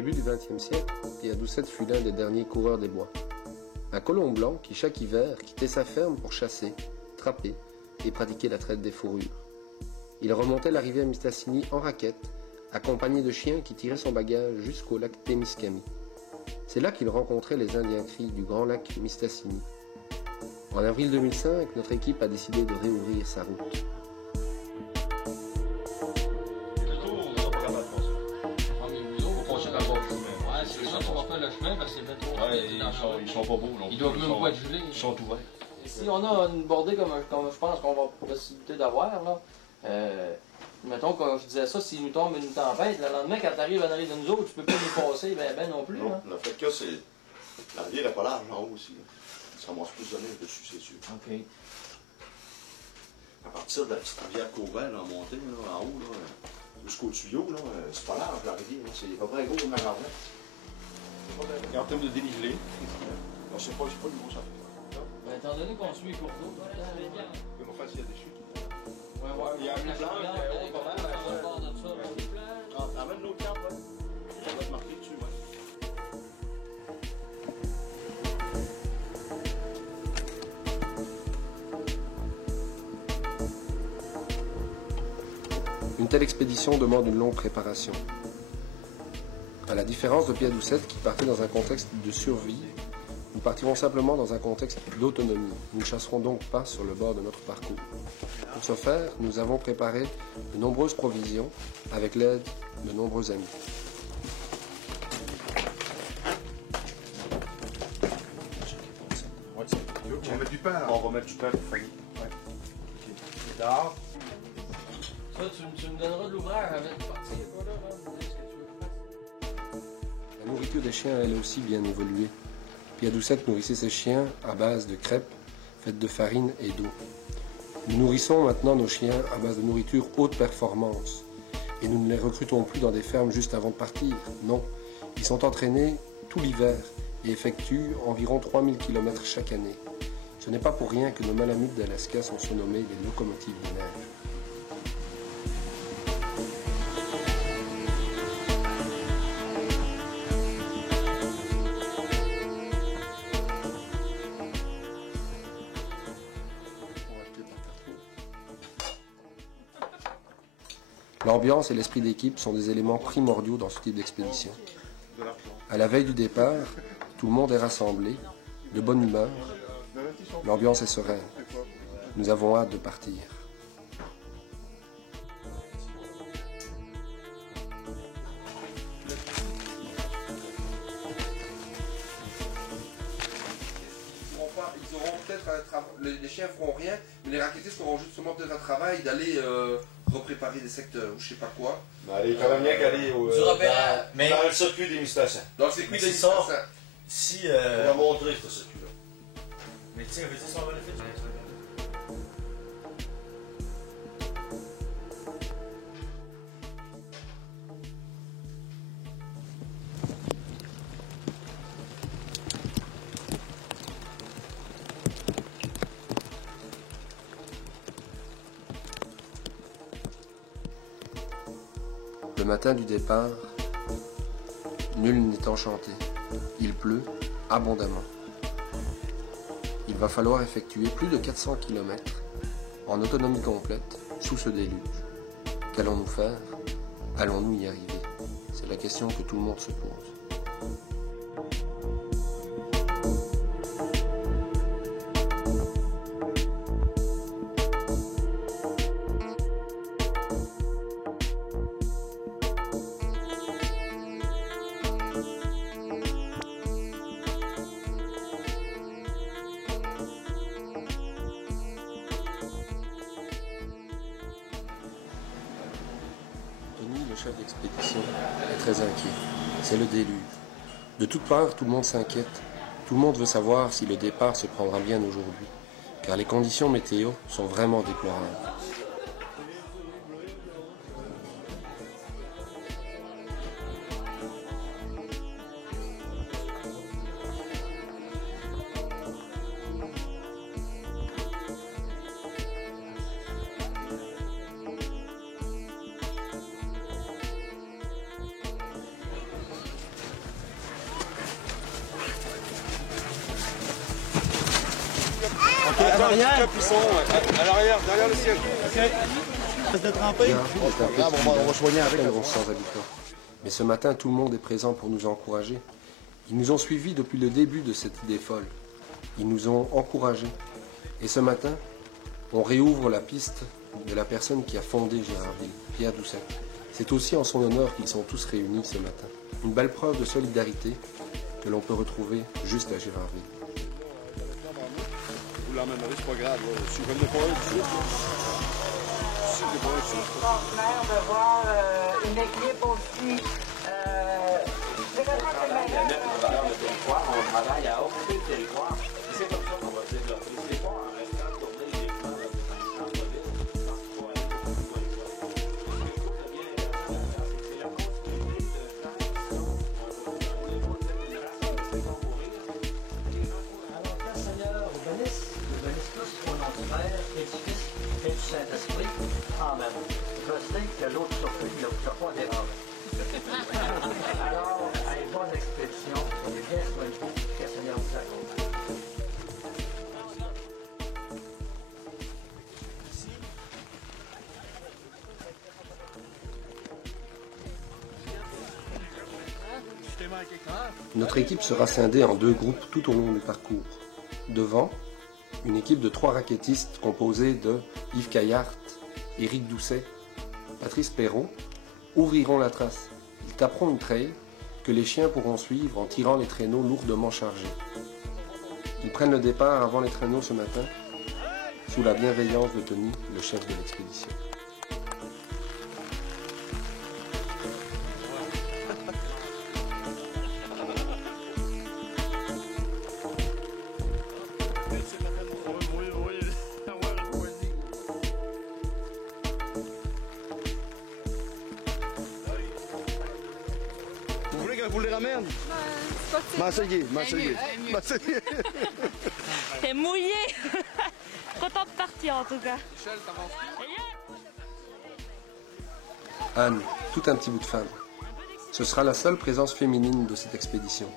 début du XXe siècle, Pierre Doucet fut l'un des derniers coureurs des bois. Un colon blanc qui, chaque hiver, quittait sa ferme pour chasser, trapper et pratiquer la traite des fourrures. Il remontait la rivière Mistassini en raquette, accompagné de chiens qui tiraient son bagage jusqu'au lac Témiscamie. C'est là qu'il rencontrait les Indiens Cris du grand lac Mistassini. En avril 2005, notre équipe a décidé de réouvrir sa route. Ils sont pas beaux. Ils doivent même pas être gelés. Ils sont ouverts. Si on a une bordée comme je pense qu'on va possibilité d'avoir, là, mettons que je disais ça, s'il nous tombe une tempête, le lendemain, quand tu arrives en arrière de nous autres, tu peux pas nous passer ben non plus. Non, hein. le fait que c'est. La rivière n'est pas large en haut aussi. Là. Ça marche plus donné dessus, c'est sûr. OK. À partir de la petite rivière Cauvel en montée, là, en haut, là, jusqu'au tuyau, là, c'est pas large la rivière. Là. C'est à peu près gros comme un jardin. Et en termes de dénivelé, c'est pas du gros ça fait. Ben, étant donné qu'on suit les cours d'eau, Mais mon frère, s'il y a des chutes. ouais, Il y a une planche, on pas mal. Amène l'autre camp, ouais. Ça va te marquer dessus, ouais. Une telle expédition demande une longue préparation. À la différence de Pierre Doucet qui partait dans un contexte de survie, nous partirons simplement dans un contexte d'autonomie. Nous ne chasserons donc pas sur le bord de notre parcours. Pour ce faire, nous avons préparé de nombreuses provisions avec l'aide de nombreux amis. On va mettre du pain là. On va mettre du pain pour finir. Ouais. Ok. Dehors. Ça, tu me donneras de l'ouvrage avec partir, là, ce que tu veux faire. La nourriture des chiens a elle aussi bien évolué. Pierre Doucet nourrissait ses chiens à base de crêpes faites de farine et d'eau. Nous nourrissons maintenant nos chiens à base de nourriture haute performance. Et nous ne les recrutons plus dans des fermes juste avant de partir. Non, ils sont entraînés tout l'hiver et effectuent environ 3000 km chaque année. Ce n'est pas pour rien que nos malamutes d'Alaska sont surnommés les locomotives de neige. L'ambiance et l'esprit d'équipe sont des éléments primordiaux dans ce type d'expédition. À la veille du départ, tout le monde est rassemblé, de bonne humeur. L'ambiance est sereine. Nous avons hâte de partir. Ils auront peut-être les chiens feront rien, mais les raquettistes auront justement peut-être un travail d'aller repréparer des secteurs ou je sais pas quoi. Allez, quand même bien qu'aller au. Du repérage. Dans le circuit des Mistassins. Dans le circuit Mais des c'est ça. Mistassins. Si. On va montrer ce circuit-là. Mais tu sais, on va dire si on va le faire. Le matin du départ, nul n'est enchanté. Il pleut abondamment. Il va falloir effectuer plus de 400 km en autonomie complète sous ce déluge. Qu'allons-nous faire? Allons-nous y arriver? C'est la question que tout le monde se pose. Tony, le chef d'expédition, est très inquiet. C'est le déluge. De toutes parts, tout le monde s'inquiète. Tout le monde veut savoir si le départ se prendra bien aujourd'hui, car les conditions météo sont vraiment déplorables. en arrière. À l'arrière, derrière le ciel. De tremper. Gérardville est un petit village à peine 1100 habitants. Mais ce matin, tout le monde est présent pour nous encourager. Ils nous ont suivis depuis le début de cette idée folle. Ils nous ont encouragés. Et ce matin, on réouvre la piste de la personne qui a fondé Gérardville, Pierre Doucet. C'est aussi en son honneur qu'ils sont tous réunis ce matin. Une belle preuve de solidarité que l'on peut retrouver juste à Gérardville. Vous l'emmènerez, c'est pas grave. Si vous venez pas tout de suite, si vous venez pas tout de suite. extraordinaire de voir une équipe aussi. Vraiment, c'est La mettre en valeur le territoire, on travaille à occuper le territoire. Et c'est comme ça qu'on va se développer. C'est pas en restant tourner les plans dans les centres-villes. Je pense qu'il faut aller beaucoup plus loin que ça. Ce que je trouve de bien intéressant là-dedans, c'est que c'est la continuité de plans qui sont on est pas cette génération de se concourir. Les gens Alors, Père Seigneur, vous bénisse tous au nom du Père, et du Fils, et du Saint-Esprit. Amen. Restez que l'autre surprise ne vous a pas dérangé. Alors, allez, bonne expédition, soyez bien soignés, que le Seigneur vous accompagne. Notre équipe sera scindée en deux groupes tout au long du parcours. Devant, une équipe de 3 raquettistes composée de Yves Caillart, Éric Doucet, Patrice Perrault, ouvriront la trace. Ils taperont une trail que les chiens pourront suivre en tirant les traîneaux lourdement chargés. Ils prennent le départ avant les traîneaux ce matin, sous la bienveillance de Tony, le chef de l'expédition. Vous voulez que je vous les ramène? M'enseigner. T'es mouillé. Content de partir en tout cas. Anne, tout un petit bout de femme. Ce sera la seule présence féminine de cette expédition.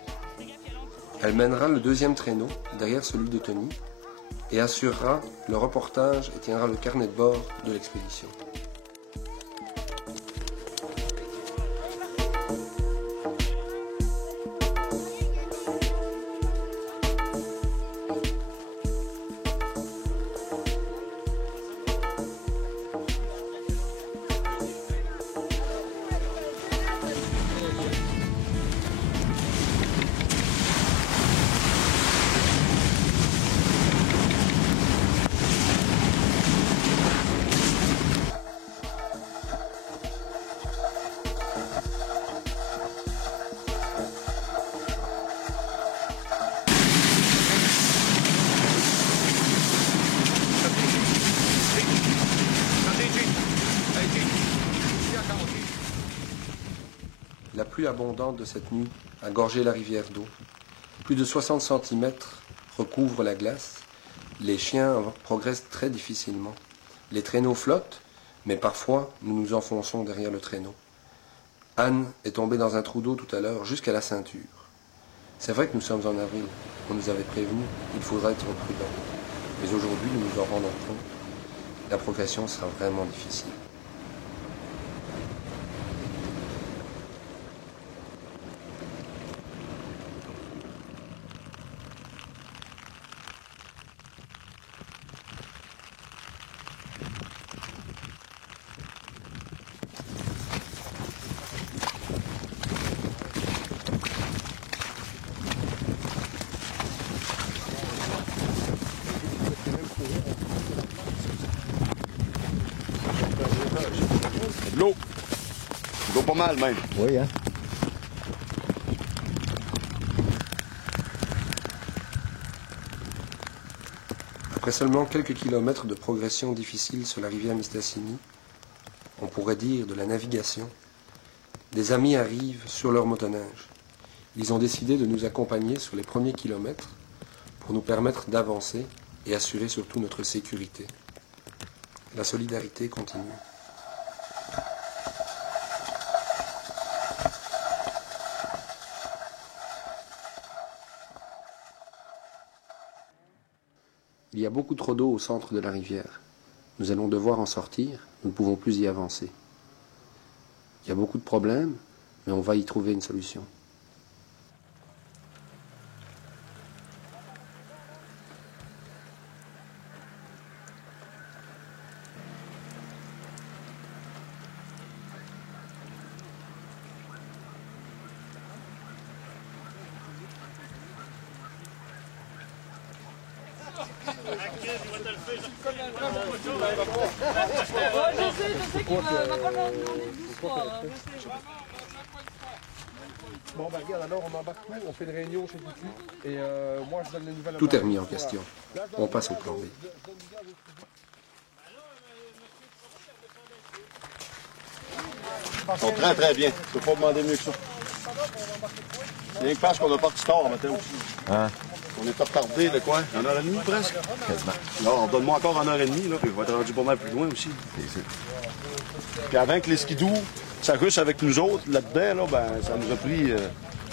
Elle mènera le 2e traîneau, derrière celui de Tony, et assurera le reportage et tiendra le carnet de bord de l'expédition. La pluie abondante de cette nuit a gorgé la rivière d'eau. Plus de 60 cm recouvrent la glace. Les chiens progressent très difficilement. Les traîneaux flottent, mais parfois nous nous enfonçons derrière le traîneau. Anne est tombée dans un trou d'eau tout à l'heure jusqu'à la ceinture. C'est vrai que nous sommes en avril. On nous avait prévenu, il faudra être prudent. Mais aujourd'hui, nous nous en rendons compte. La progression sera vraiment difficile. L'eau. L'eau pas mal même. Oui, hein? Après seulement quelques kilomètres de progression difficile sur la rivière Mistassini, on pourrait dire de la navigation, des amis arrivent sur leur motoneige. Ils ont décidé de nous accompagner sur les premiers kilomètres pour nous permettre d'avancer et assurer surtout notre sécurité. La solidarité continue. Il y y a beaucoup trop d'eau au centre de la rivière. Nous allons devoir en sortir, nous ne pouvons plus y avancer. Il y a beaucoup de problèmes, mais on va y trouver une solution. Je sais qu'il va pas demander du soir. Bon, bah regarde, alors on embarque tout, on fait une réunion chez Ducu, et moi je donne les nouvelles. Tout est remis en question. On passe au plan B. On prend très bien. Je peux pas demander mieux que ça. Rien que parce qu'on a parti tard matin aussi. Hein? On est retardé de quoi? 1h30 presque? Quasiment. Non, donne-moi encore 1h30, là, puis on va être rendu pas mal plus loin aussi. Puis avant que les skidoo s'ajussent avec nous autres, là-dedans, là, ben, ça nous a pris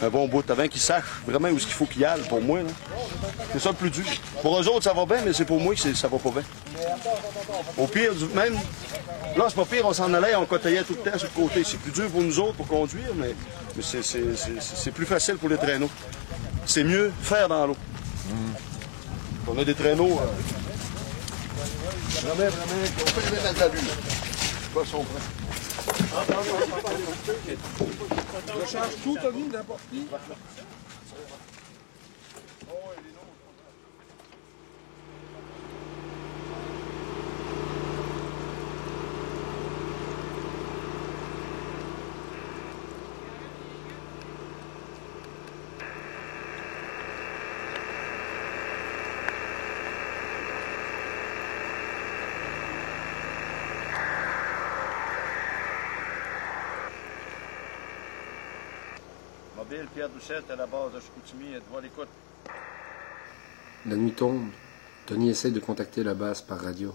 un bon bout. Avant qu'ils sachent vraiment où il faut qu'ils aillent, pour moi. C'est ça le plus dur. Pour eux autres, ça va bien, mais c'est pour moi que ça va pas bien. Au pire, même, là, c'est pas pire, on s'en allait, on côtoyait tout le temps sur le côté. C'est plus dur pour nous autres pour conduire, mais c'est plus facile pour les traîneaux. C'est mieux faire dans l'eau. On a des traîneaux. Vraiment, on peut les mettre dans le talus. Pas son prêt. Je charge tout, Tommy, n'importe qui. Mobile, Pierre Doucette à la base de Chicoutimi, êtes-vous à l'écoute? La nuit tombe. Tony essaie de contacter la base par radio.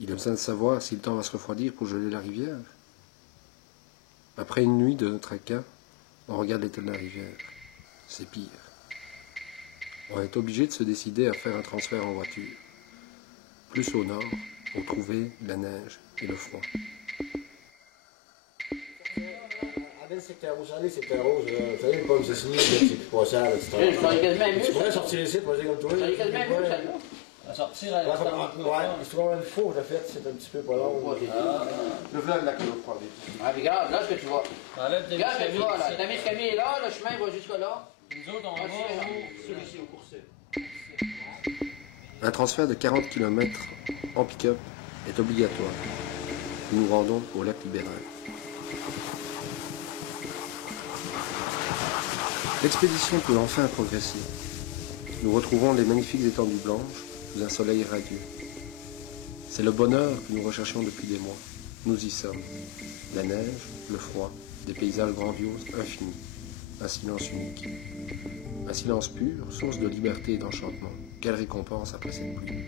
Il a besoin de savoir si le temps va se refroidir pour geler la rivière. Après une nuit de tracas, on regarde l'état de la rivière. C'est pire. On est obligé de se décider à faire un transfert en voiture. Plus au nord, pour trouver la neige et le froid. Avec le secteur rouge, allez, secteur rouge, vous savez, pas me signer, c'est plus passable, etc. Je ferais quasiment mieux. Tu pourrais sortir ici, poser comme toi. Je ferais quasiment mieux, celle-là. À sortir à l'instant. Ouais, il se trouve une fois, j'ai fait, c'est un petit peu pas long. Le flag de la clope, prends vite. Ah, regarde, là, ce que tu vois. Regarde, ce que tu vois, là. Ta Miscami est là, le chemin va jusque là. Nous autres, on va Celui-ci au courset. Un transfert de 40 km en pick-up est obligatoire. Nous nous rendons au lac Libéral. L'expédition peut enfin progresser. Nous retrouvons les magnifiques étendues blanches sous un soleil radieux. C'est le bonheur que nous recherchions depuis des mois. Nous y sommes. La neige, le froid, des paysages grandioses, infinis. Un silence unique. Un silence pur, source de liberté et d'enchantement. Quelle récompense après cette pluie.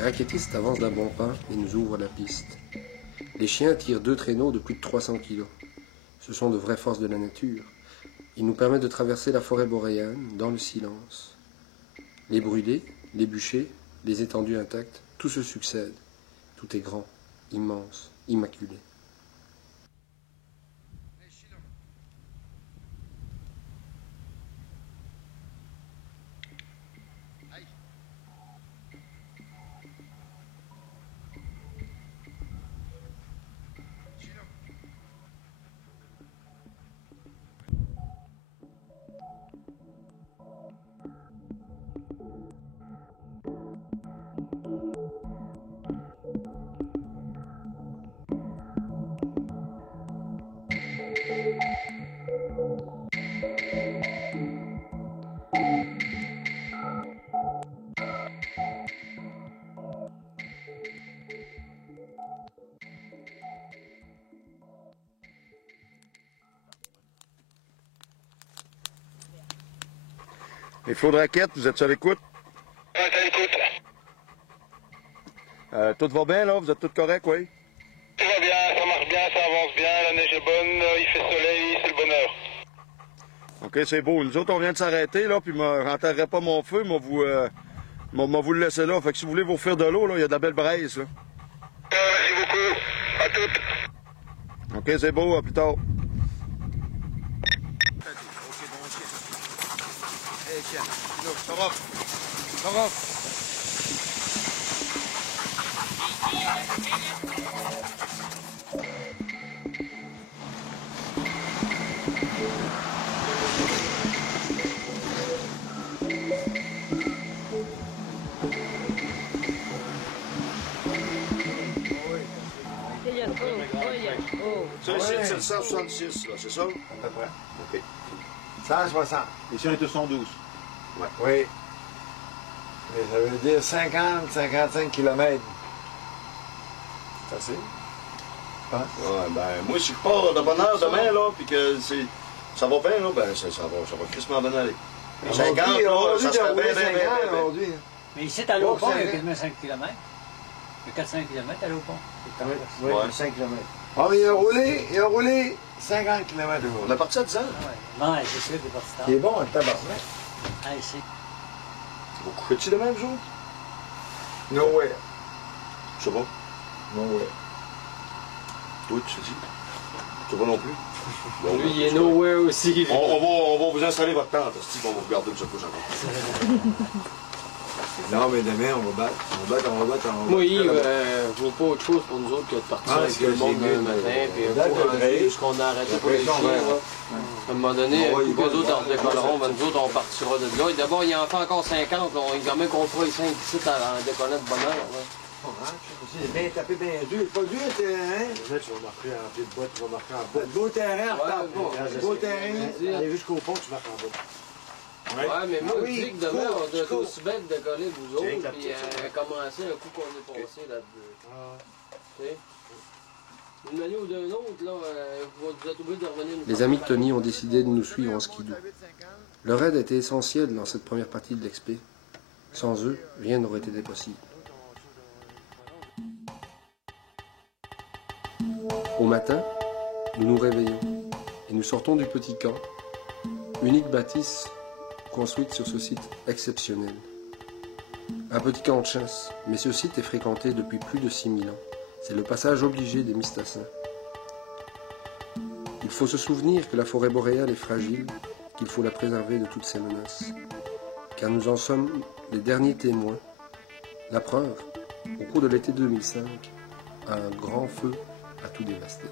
Les raquettistes avancent d'un bon pas et nous ouvrent la piste. Les chiens tirent 2 traîneaux de plus de 300 kilos. Ce sont de vraies forces de la nature. Ils nous permettent de traverser la forêt boréale dans le silence. Les brûlés, les bûchers, les étendues intactes, tout se succède. Tout est grand, immense, immaculé. Les flots de raquettes, vous êtes à l'écoute? Ouais, à l'écoute. Tout va bien, là? Vous êtes tous corrects, oui? Tout va bien, ça marche bien, ça avance bien, la neige est bonne, il fait soleil, c'est le bonheur. OK, c'est beau. Nous autres, on vient de s'arrêter, là, puis je ne renterrerai pas mon feu, moi vous le laisser là. Fait que si vous voulez vous offrir de l'eau, là, il y a de la belle braise, là. Merci beaucoup, à toutes. OK, c'est beau, à plus tard. Ça ici, c'est le 166, là, c'est ça? À peu près. OK. 160. Ici, on est au 112. Ouais. Oui. Mais ça veut dire 50-55 km. C'est assez? Ouais, ben, moi, si je pars de bonne heure demain, là, puis que ça va bien, là, ben, ça va crissement bien aller. Mais 50, là, ça serait bien, bien, bien, bien. Mais ici, à l'eau pont, il y a quasiment 5 km. Il y a 4-5 km à l'eau pont. Oui, 5 km. Ah, mais il a roulé 50 km. On est parti à 10 ans. Non, c'est sûr, t'es parti tard. Il est bon, le tabac. Ah, ici. Vous coupez-tu demain, vous autres? No way. Je sais pas. No way. Toi, tu sais. Tu sais pas non plus. Bon, lui, il est nowhere aussi. On va vous installer votre tente, Steve, on va vous garder une secouche encore. Non, mais demain, on va battre. Moi, Yves, je vois pas autre chose pour nous autres que de partir avec le monde le matin, puis pour ce qu'on a arrêté pour les chiens. À un moment donné, les autres en décolleront, nous autres, on partira de là. D'abord, il en fait encore 50, là, on est quand même qu'on fera les 5 ici en décollant de bonne heure. C'est bien tapé, bien dur. Pas dur, le terrain. Tu vas marquer en pied de boîte, tu vas marquer en boîte. Beau terrain, beau terrain. Aller jusqu'au pont, tu marques en boîte. Ouais, mais moi, je dis que demain, on doit être aussi bête de coller vous autres, puis commencer un coup qu'on est passé là-dedans. Tu sais? D'une manière ou d'une autre, là, vous êtes obligés de revenir. Les amis de Tony ont décidé de nous suivre en skidoo. Leur aide a été essentielle dans cette première partie de l'expé. Sans eux, rien n'aurait été possible. Au matin, nous nous réveillons et nous sortons du petit camp, unique bâtisse construite sur ce site exceptionnel. Un petit camp de chasse, mais ce site est fréquenté depuis plus de 6000 ans. C'est le passage obligé des Mistassins. Il faut se souvenir que la forêt boréale est fragile, qu'il faut la préserver de toutes ses menaces. Car nous en sommes les derniers témoins. La preuve, au cours de l'été 2005, un grand feu a tout dévasté.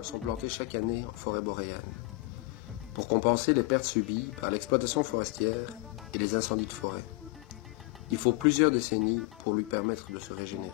d'arbres sont plantés chaque année en forêt boréale, pour compenser les pertes subies par l'exploitation forestière et les incendies de forêt. Il faut plusieurs décennies pour lui permettre de se régénérer.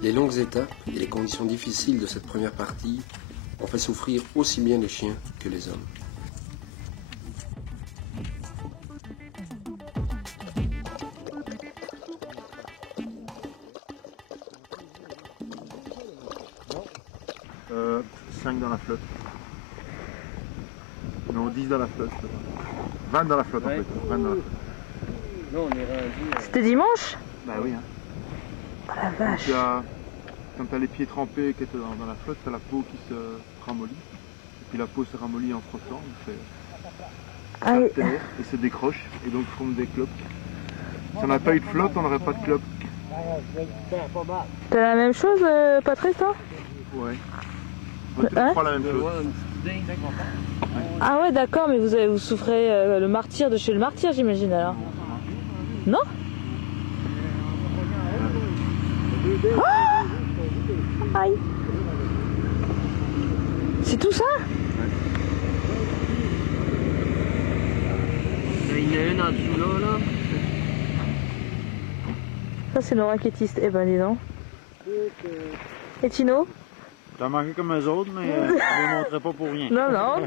Les longues étapes et les conditions difficiles de cette première partie ont fait souffrir aussi bien les chiens que les hommes. Euh, 5 dans la flotte. Non, 10 dans la flotte. 20 dans la flotte en fait. 20 dans la flotte. Là, on est rendu. C'était dimanche? Bah oui. Hein. Oh la vache. Quand tu as les pieds trempés qui étaient dans la flotte, tu as la peau qui se ramollit. Et puis la peau se ramollit en frottant. Ça altère et se décroche et donc forme des clopes. Si on n'a pas eu de flotte, on n'aurait pas de clopes. T'as la même chose, Patrice, toi? Ouais. On a peut-être la même chose. Ah ouais, d'accord, mais vous souffrez le martyre de chez le martyr, j'imagine alors. Non? Oh, aïe. C'est tout ça? Il y en a une en dessous là. Ça c'est nos raquettistes. Eh ben dis donc. Et Tino? T'as marqué comme eux autres, mais je ne les montrerai pas pour rien. Non, non.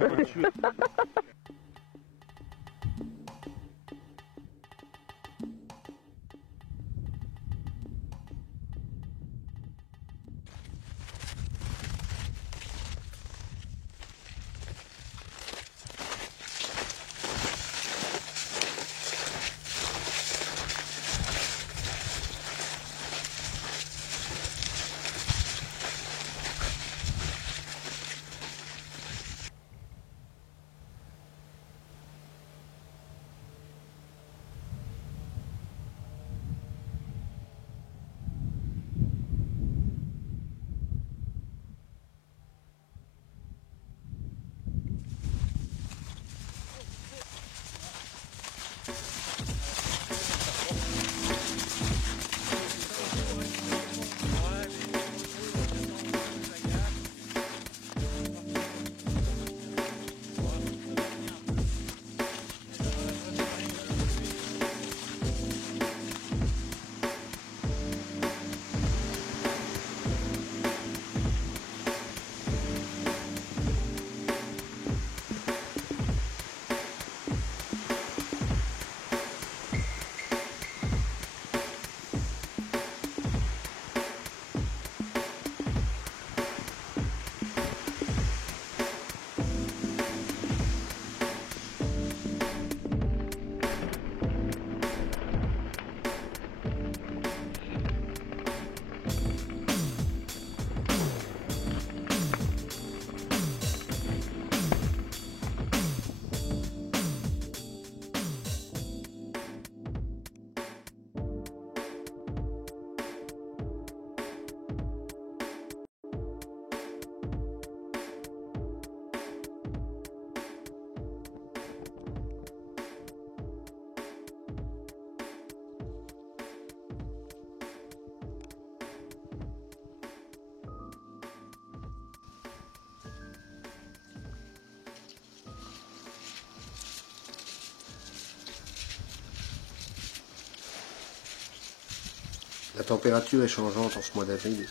La température est changeante en ce mois d'avril,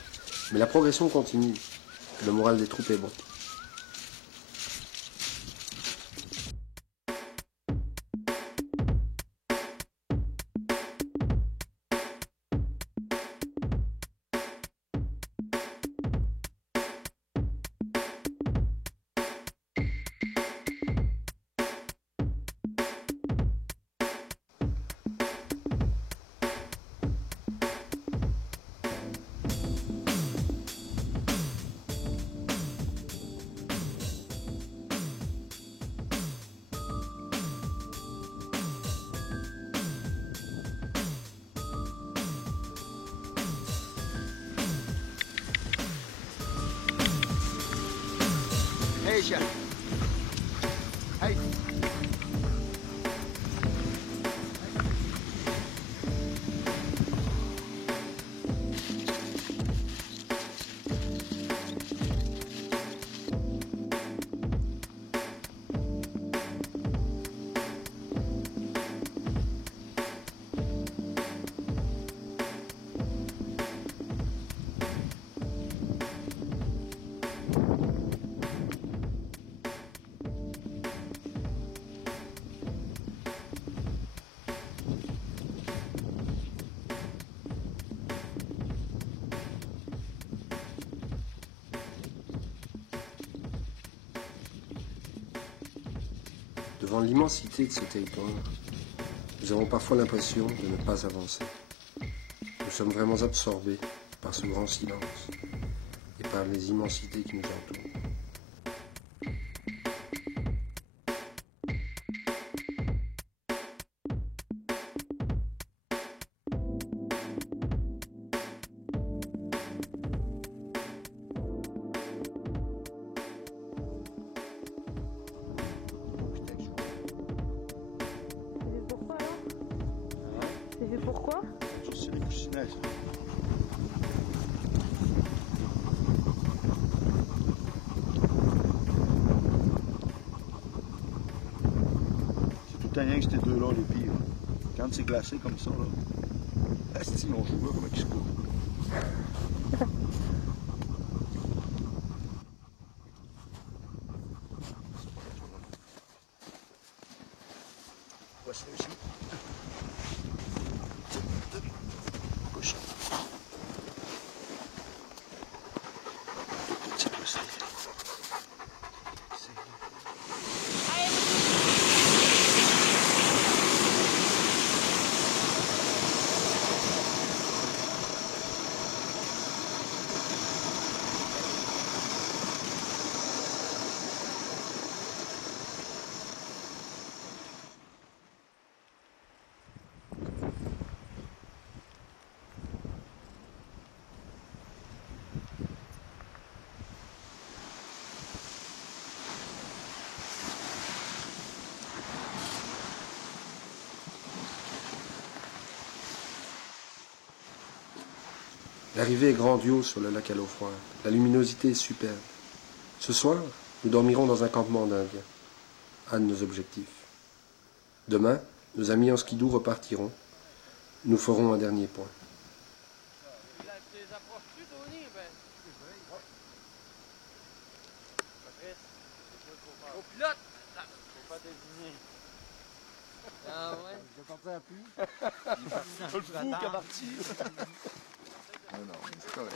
mais la progression continue. Le moral des troupes est bon. Hey, chef. Hey. Devant l'immensité de ce territoire, nous avons parfois l'impression de ne pas avancer. Nous sommes vraiment absorbés par ce grand silence et par les immensités qui nous entourent. Pourquoi? C'est les coussinets. C'est tout un rien que ces deux-là, les pires. Quand c'est glacé comme ça, là. Asti, on joue là, comment ils se courent. Voici aussi. L'arrivée est grandiose sur le lac à l'eau froide. La luminosité est superbe. Ce soir, nous dormirons dans un campement d'Indiens. Un de nos objectifs. Demain, nos amis en skidoo repartiront. Nous ferons un dernier point. Ah ouais? Je t'entends plus. Le fou qui est parti. Non, c'est correct.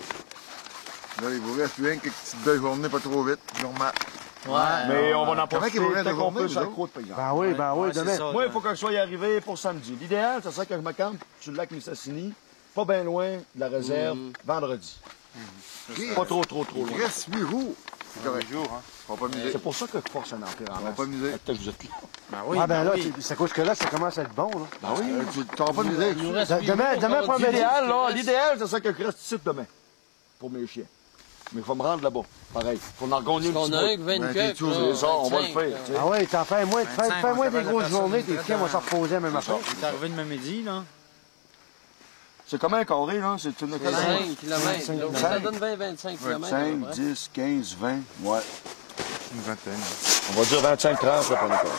Là, il vous reste rien que petites belles journées, pas trop vite, normal. Ouais. Mais on va en profiter tant qu'on peut sur la croûte, par exemple. Ben oui, demain. Ça, moi, il faut que je sois arrivé pour samedi. L'idéal, c'est ça que je me campe sur le lac Mistassini, pas bien loin de la réserve, vendredi. Pas trop loin. Il reste 8 jours. C'est correct. C'est pour ça que je force un empire en masse. On va pas miser. Peut-être que vous êtes là. Ben oui, ah ben là, c'est cause que là, ça commence à être bon, là. Ben oui. Tu n'auras pas misé. Demain, pour l'idéal, là, l'idéal, c'est ça que je reste ici demain. Pour mes chiens. Mais il faut me rendre là-bas. Pareil. Il faut en gagner un petit peu. On a un 24, c'est ça, on va le faire. Ah oui, t'en fais moins des grosses journées, tes chiens vont se reposer même après. T'es arrivé demain midi, là. C'est comment un carré, là? C'est une 5 km. Ça donne 20-25 km. 5, 10, 15, 20. Ouais. Une vingtaine. On va dire 25, 30, là, pour le corps.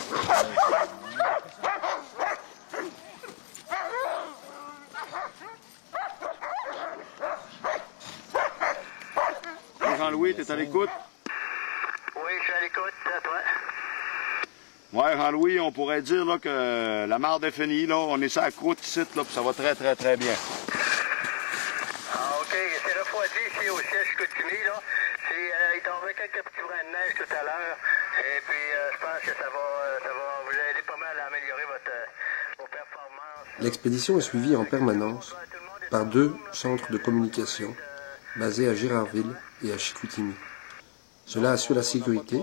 Ouais, Jean-Louis, t'es à l'écoute? Oui, je suis à l'écoute, à toi. Ouais, Jean-Louis, on pourrait dire là, que la marde est finie, là. On est sur la croûte ici, là, puis ça va très, très, très bien. Ah, OK. C'est refroidi ici au siège Chicoutimi, là. Il tombait quelques petits brins de neige tout à l'heure. Et puis, je pense que ça va vous aider pas mal à améliorer vos performances. L'expédition est suivie en permanence par 2 centres de communication basés à Gérardville et à Chicoutimi. Cela assure la sécurité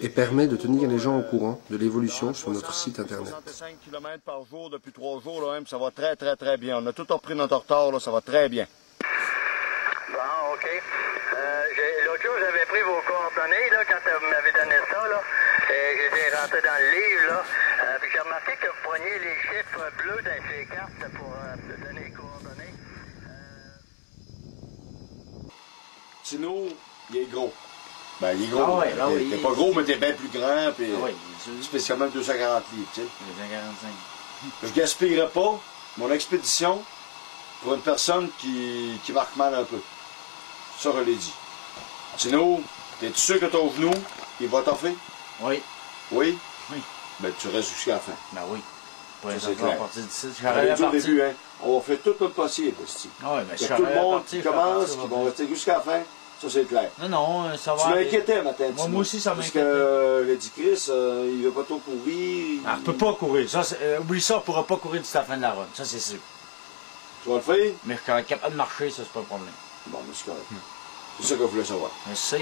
et permet de tenir les gens au courant de l'évolution sur notre site internet. 65 km par jour depuis 3 jours, là, même, ça va très, très, très bien. On a tout repris notre retard, là, ça va très bien. Bon, OK. L'autre jour, j'avais pris vos coordonnées, là, quand vous m'avez donné ça, là. Et je les ai rentrés dans le livre, là. Puis j'ai remarqué que vous preniez les chiffres bleus dans ces cartes pour donner les coordonnées. Tino, il est gros. Ben, il est gros. Ah ouais, t'es pas gros, mais t'es bien plus grand, puis spécialement 240 livres, tu sais. 245. Je gaspillerai pas mon expédition pour une personne qui marque mal un peu. Ça, je l'ai dit. Tino, t'es-tu sûr que ton genou, il va t'offrir? Oui. Oui? Oui. Ben, tu restes jusqu'à la fin. Ben oui. Ça, c'est clair. On a dit au début, hein, on va faire tout le possible, ici. Ah oui, mais il y a tout le monde qui commence, qui vont rester jusqu'à la fin. Ça, c'est clair. Non, ça va. Tu m'inquiétais, matin. Moi aussi, ça m'inquiétait. Parce que, le dit Chris, il veut pas trop courir. Ah, il peut pas courir. Ça, oublie ça, il pourra pas courir jusqu'à la fin de la run. Ça, c'est sûr. Tu vas le faire? Mais quand il est capable de marcher, ça, c'est pas un problème. Bon, mais c'est correct. C'est ça que je voulais savoir. Je sais.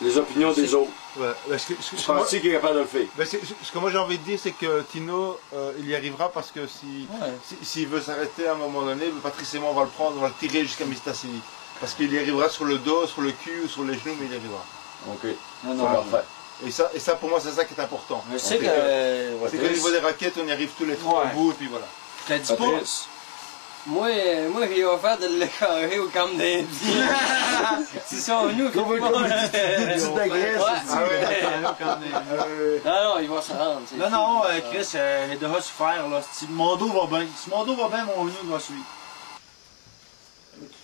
Les opinions des autres. Ouais, je pense qu'il est capable de le faire. Ce que moi j'ai envie de dire, c'est que Tino, il y arrivera parce que s'il veut s'arrêter à un moment donné, Patrice et moi, on va le prendre, on va le tirer jusqu'à Mistassini. Parce qu'il y arrivera sur le dos, sur le cul ou sur les genoux, mais il y arrivera. Ok. Non, parfait. Et ça, pour moi, c'est ça qui est important. C'est qu'au niveau des raquettes, on y arrive tous les trois au bout, et puis voilà. T'as dit pas? Moi, j'ai offert de le carrer au camp d'Indien. C'est ça, nous, qui non, il va se rendre. Non, Chris, il devra se faire. Là. Si mon dos va bien, mon genou va suivre.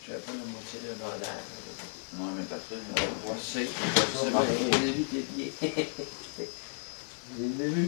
Tu n'as pas la moitié de bandage. Non, mais pas très. On va essayer. J'ai vu tes pieds. J'ai vu.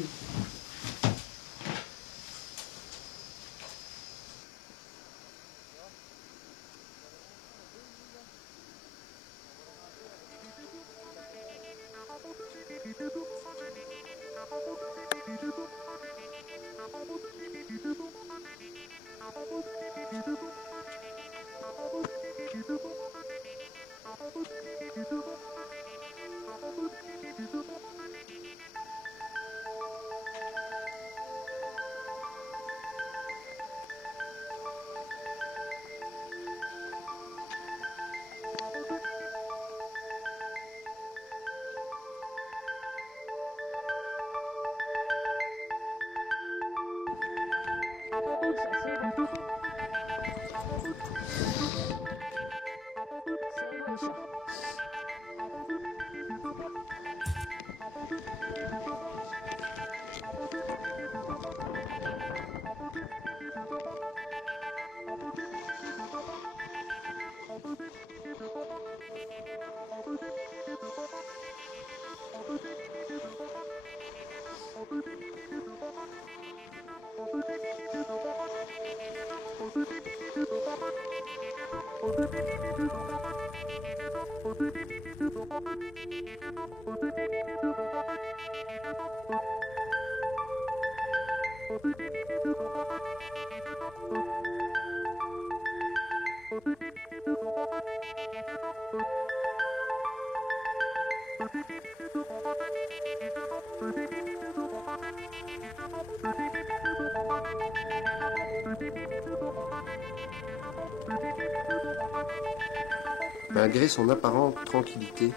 Malgré son apparente tranquillité,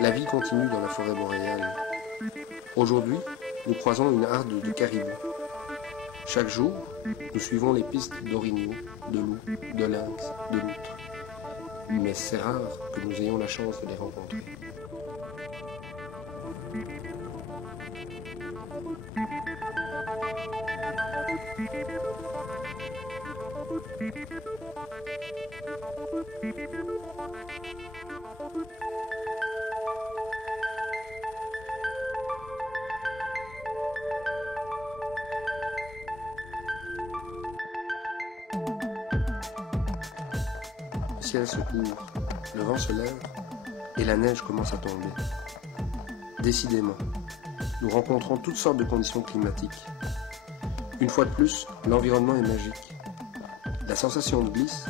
la vie continue dans la forêt boréale. Aujourd'hui, nous croisons une harde de caribous. Chaque jour, nous suivons les pistes d'orignaux, de loups, de lynx, de loutres. Mais c'est rare que nous ayons la chance de les rencontrer. ciel se couvre, le vent se lève et la neige commence à tomber. Décidément, nous rencontrons toutes sortes de conditions climatiques. Une fois de plus, l'environnement est magique. La sensation de glisse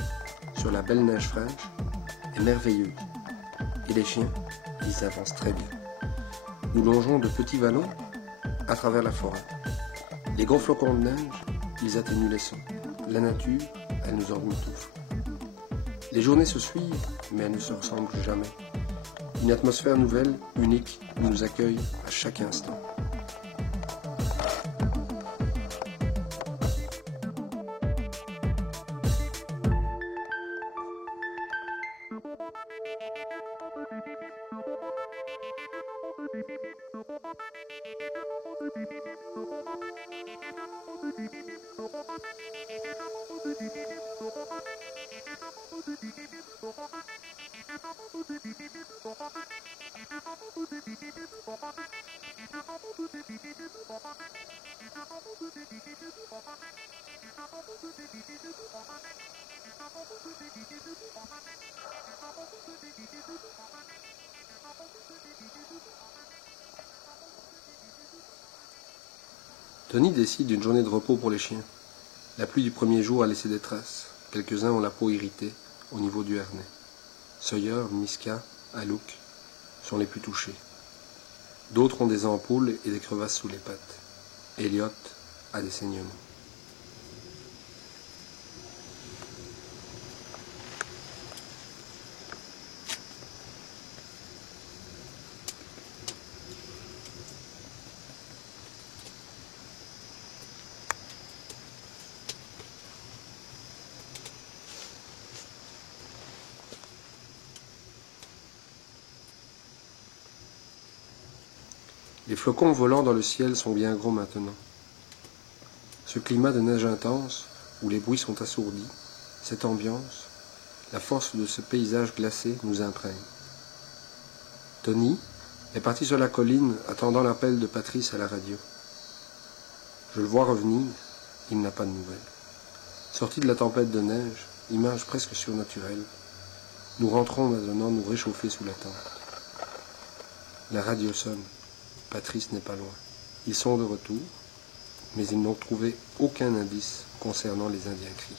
sur la belle neige fraîche est merveilleuse. Et les chiens, ils avancent très bien. Nous longeons de petits vallons à travers la forêt. Les gros flocons de neige, ils atténuent les sons. La nature, elle nous emmitoufle. Les journées se suivent, mais elles ne se ressemblent jamais. Une atmosphère nouvelle, unique, nous accueille à chaque instant. Tony décide d'une journée de repos pour les chiens. La pluie du premier jour a laissé des traces. Quelques-uns ont la peau irritée au niveau du harnais. Sawyer, Miska, Alouk sont les plus touchés. D'autres ont des ampoules et des crevasses sous les pattes. Elliot a des saignements. Les flocons volants dans le ciel sont bien gros maintenant. Ce climat de neige intense, où les bruits sont assourdis, cette ambiance, la force de ce paysage glacé nous imprègne. Tony est parti sur la colline attendant l'appel de Patrice à la radio. Je le vois revenir, il n'a pas de nouvelles. Sorti de la tempête de neige, image presque surnaturelle, nous rentrons maintenant nous réchauffer sous la tente. La radio sonne. Patrice n'est pas loin. Ils sont de retour, mais ils n'ont trouvé aucun indice concernant les Indiens Cris.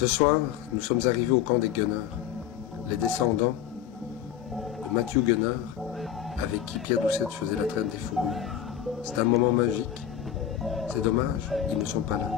Ce soir, nous sommes arrivés au camp des Gunners, les descendants de Matthew Gunner, avec qui Pierre Doucette faisait la traite des fourrures. C'est un moment magique. C'est dommage, ils ne sont pas là.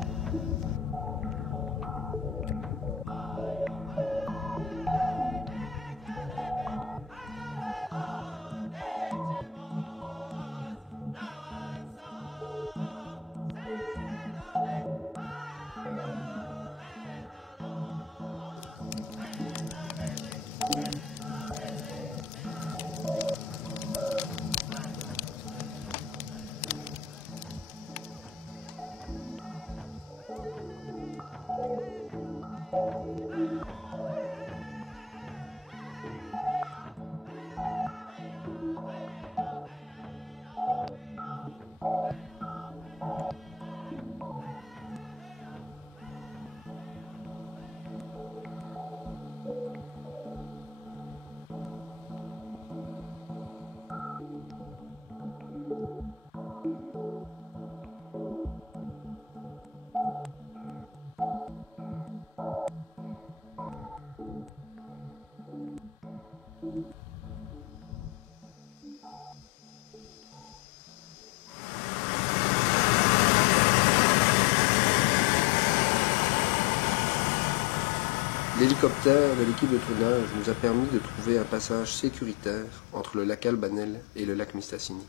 L'hélicoptère de l'équipe de tournage nous a permis de trouver un passage sécuritaire entre le lac Albanel et le lac Mistassini.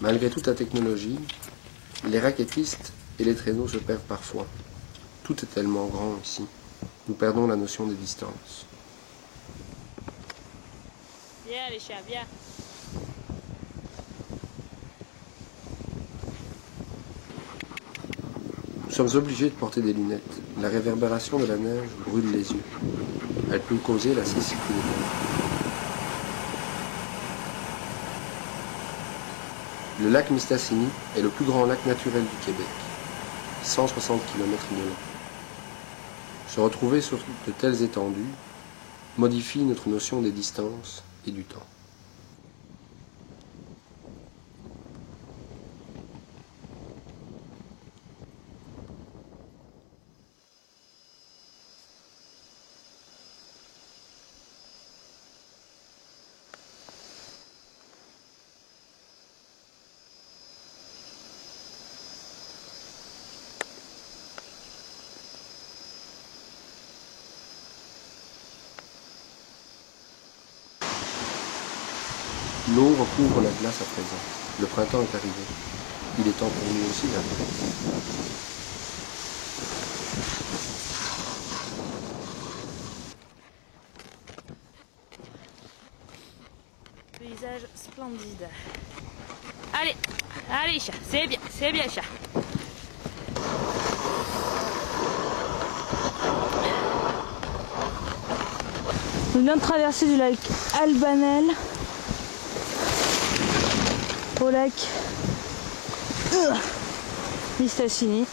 Malgré toute la technologie, les raquettistes et les traîneaux se perdent parfois. Tout est tellement grand ici. Nous perdons la notion des distances. Viens les chiens, viens. Nous sommes obligés de porter des lunettes. La réverbération de la neige brûle les yeux. Elle peut causer la cécité des yeux. Le lac Mistassini est le plus grand lac naturel du Québec, 160 km de long. Se retrouver sur de telles étendues modifie notre notion des distances et du temps. L'eau recouvre la glace à présent. Le printemps est arrivé. Il est temps pour nous aussi d'arriver. Paysage splendide. Allez, allez chat, c'est bien chat. On vient de traverser du lac Albanel au lac Mistassini.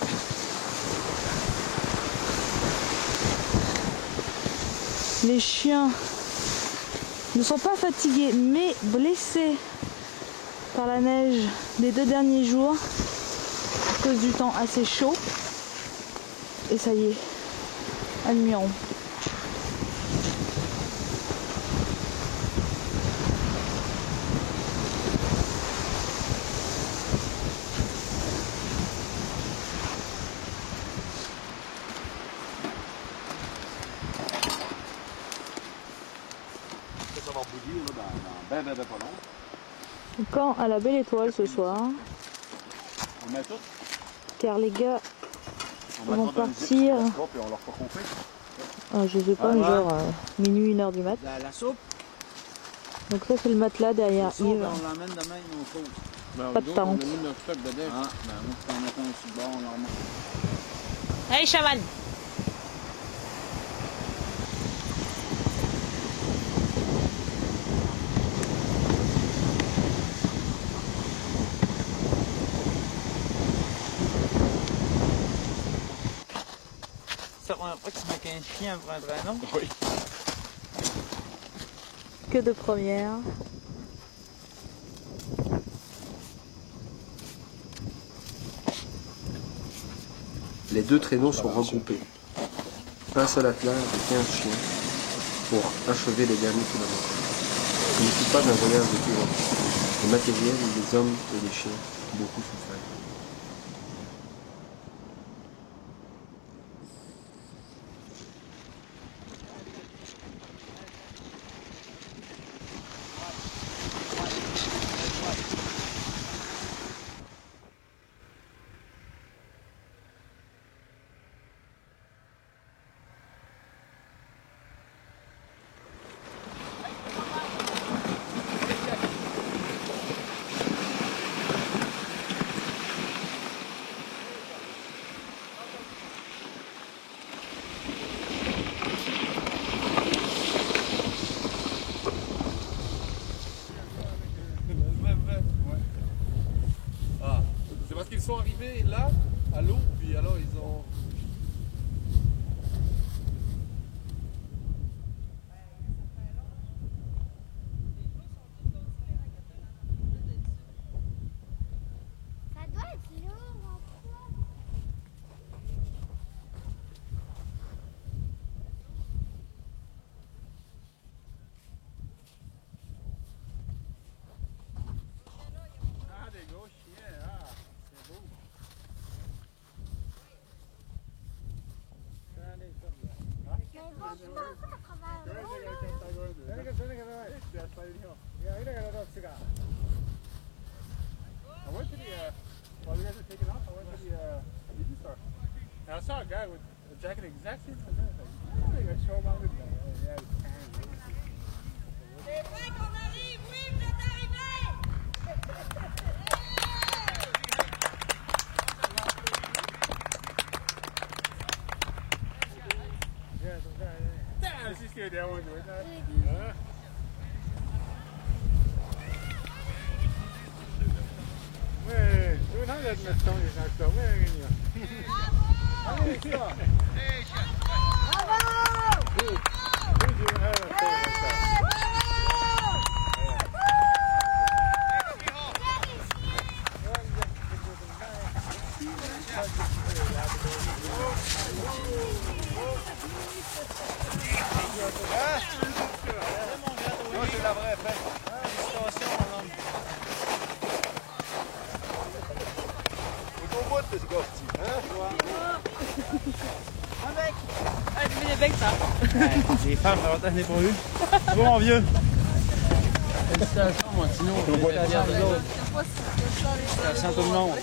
Les chiens ne sont pas fatigués mais blessés par la neige des 2 derniers jours à cause du temps assez chaud. Et ça y est, admirons. pas long. Quand à la Belle Étoile ce soir. On met tout. Car les gars On vont partir. Et on leur fait couper. Je sais pas, genre minuit, 1h du mat. La soupe. Donc ça c'est le matelas derrière On Yves. l'emmène demain au cours. Pas de tente. On a mis notre stock dedans. Ah, ben moi, tu t'en mets un sur le bord, on leur met. Allez chaval! C'est la première fois que tu mets qu'un chien pour un traîneau? Oui. Que de première. Les deux traîneaux sont regroupés. Un seul attelage de 15 chiens pour achever les derniers kilomètres. Ce ne fut pas un voyage de kilomètres. Le matériel, les hommes et les chiens ont beaucoup souffert. C'est parce qu'ils sont arrivés là, à l'eau, puis alors ils ont... Ça doit être lourd en poids. Ah, des gros chiens, ah, c'est beau. I went to the, while you guys were taking off, I went to the beauty store. And I saw a guy with a jacket exact same as that. I think I show him out with that. Yeah, it's tan. C'est vrai qu'on arrive, oui, vous êtes arrivés! Yeah, so that, yeah. She's scared that one, right? Ouais, du har lärt mig att stånga snart. Vad är det nu? Allez, ça! Bravo! Du har lärt mig. C'est la vraie fête. Félicitations, mon homme. Faut qu'on boite, ce gars-ci. Un bec! Ah, tu mets des becs, ça! Les femmes, ça va t'en pas eu. C'est bon, mon vieux! Félicitations, mon Tino. On voit la chance, nous autres. Félicitations à tout le monde.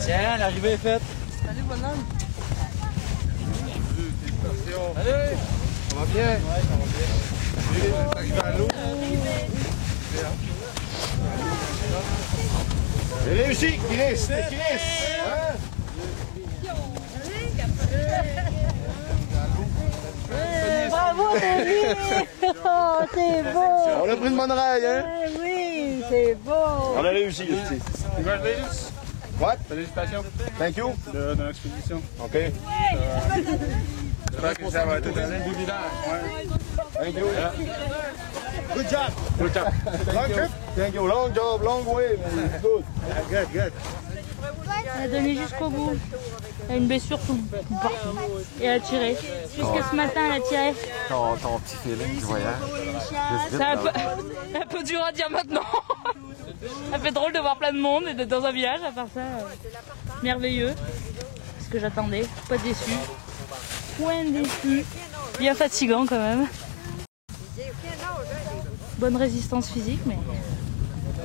Tiens, l'arrivée est faite. Salut, bonhomme! Félicitations. Salut! Ça va bien? Ouais, ça va bien. Arrivé à l'eau. C'est réussi, Chris! C'est Chris! Hein? Bravo, Denis! Oh, c'est beau! On a pris une bonne raille, hein? Oui, c'est beau! On a réussi, ici. Congratulations! What? Félicitations. Thank you. De l'expédition. OK. J'espère que ça va être un du village. Thank you. Good job. Good job. Long trip? Thank you. Long job, long way. Man. Good. Good, good. Elle a donné jusqu'au bout. Elle a une blessure tout partout. Et elle a tiré. Jusqu'à ce matin, elle a tiré. Ton petit feeling du voyage. C'est un peu dur à dire maintenant. Ça fait drôle de voir plein de monde et d'être dans un village. À part ça, merveilleux. Ce que j'attendais. Pas déçu. Point déçu. Bien fatigant quand même. bonne résistance physique, mais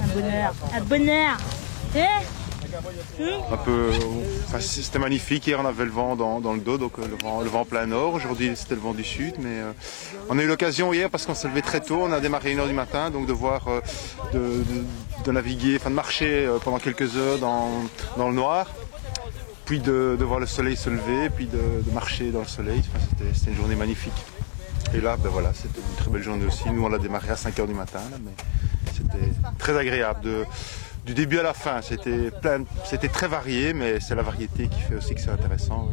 un bonheur. Un bonheur. C'était magnifique. Hier, on avait le vent dans le dos, donc le vent plein nord. Aujourd'hui, c'était le vent du sud. Mais on a eu l'occasion hier, parce qu'on s'est levé très tôt, on a démarré à 1h du matin, donc de voir, de naviguer, de marcher pendant quelques heures dans le noir, puis de voir le soleil se lever, puis de marcher dans le soleil. C'était une journée magnifique. Et là, ben voilà, c'était une très belle journée aussi. Nous, on l'a démarré à 5h du matin, là, mais c'était très agréable. Du début à la fin, c'était très varié, mais c'est la variété qui fait aussi que c'est intéressant.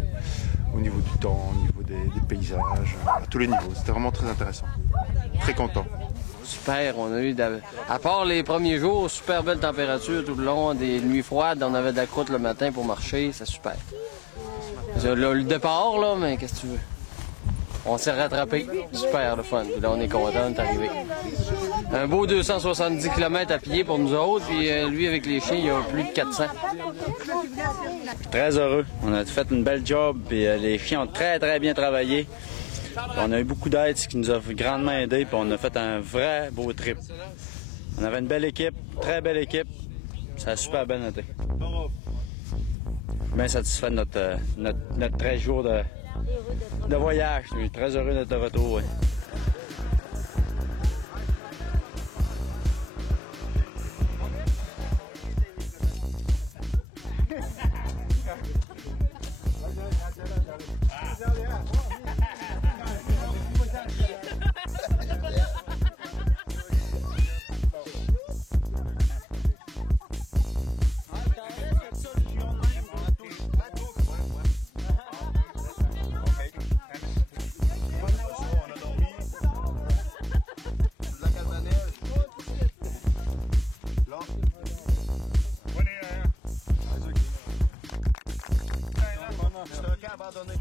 Au niveau du temps, au niveau des paysages, à tous les niveaux. C'était vraiment très intéressant. Très content. Super, on a eu, à part les premiers jours, super belle température tout le long, des nuits froides, on avait de la croûte le matin pour marcher, c'est super. Le départ, là, mais qu'est-ce que tu veux? On s'est rattrapé, super le fun. Puis là, on est content d'arriver. Un beau 270 km à pied pour nous autres, puis lui, avec les chiens, il y a plus de 400. Très heureux. On a fait une belle job, puis les chiens ont très bien travaillé. Puis on a eu beaucoup d'aide, ce qui nous a grandement aidé, puis on a fait un vrai beau trip. On avait une belle équipe, très belle équipe. Ça a super bien été. Bien satisfait de notre 13 jours de voyage. Je suis très heureux d'être de retour. Ouais. Abandonné.